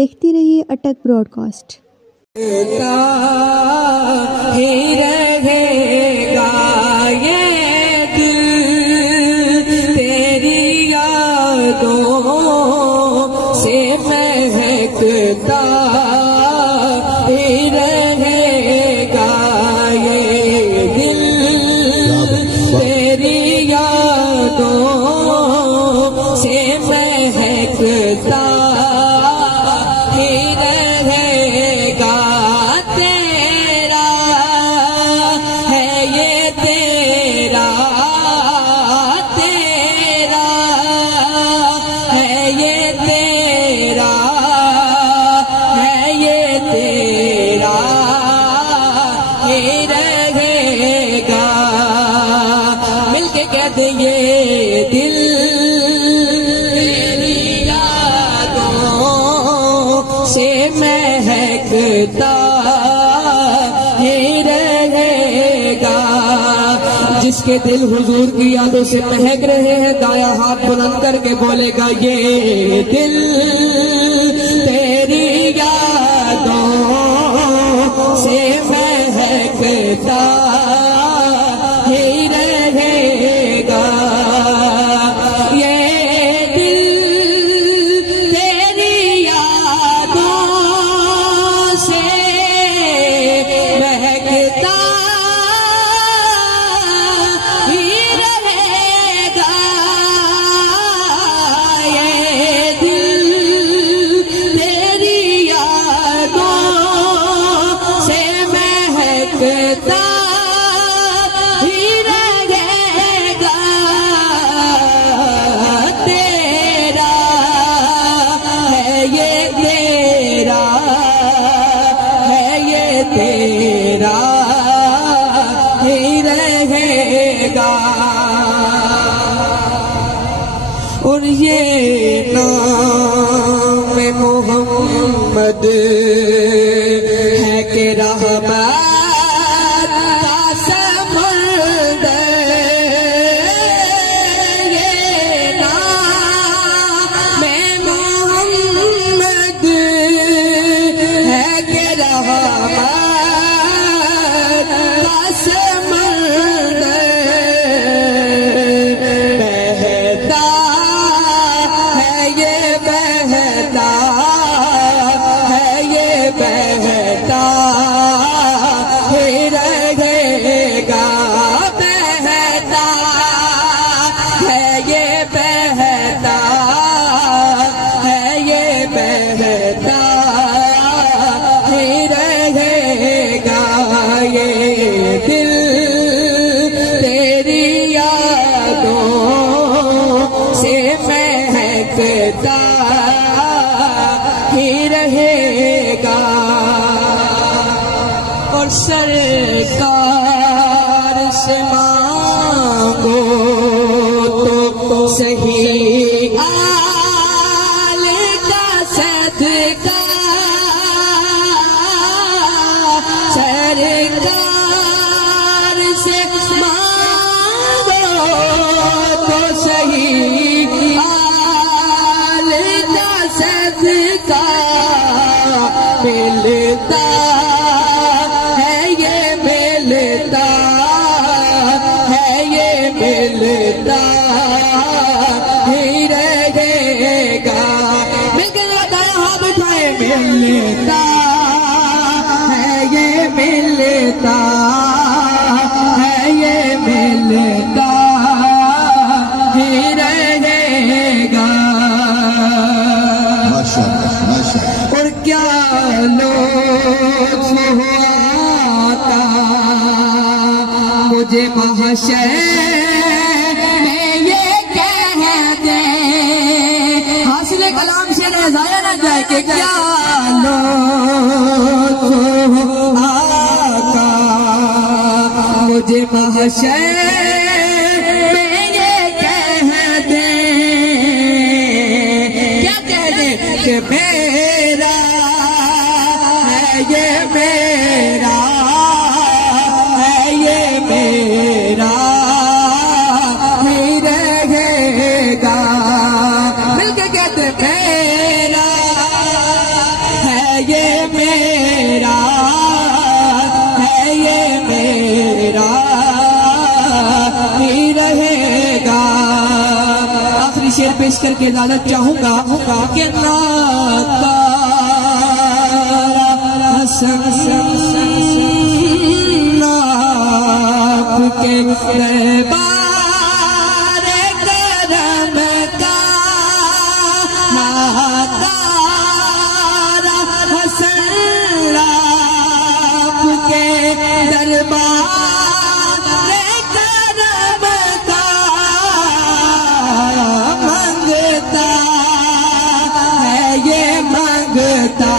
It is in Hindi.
देखती रहिए अटक ब्रॉडकास्ट। जिसके दिल हुजूर की यादों से महक रहे हैं, दाया हाथ बुलंद करके बोलेगा ये दिल तेरी यादों से महकता ही रहेगा। ये दिल तेरी यादों से महकता और ये नाम मोहम्मद है कि रहमत का समंदर। ये नाम मोहम्मद है कि रहमत का समंदर। और सरकार से मांगो तो सही आल का सदका। सरकार से मांगो तो सही आल का सदका मिलता है, ये मिलता है, ये मिलता ही रहेगा। मिलकर लगाया हाथ उठाए, मिलता है, ये मिलता है, ये मिलता ही रहेगा। और क्या लोग होता मुझे महशर में ये कह दे, हासिल कलाम से जाया ना जाए कि क्या लोग आका मुझे महशर में ये कह दे, क्या कह दे कि मेरा है, ये मेरा है, ये मेरा ही रहेगा। मिलके कहते मेरा आखिरी शेर पेश करके इजाजत चाहूंगा कि आपके दरबार करम का नातारा हसन आपके दरबार करम का मंगता है ये मंगता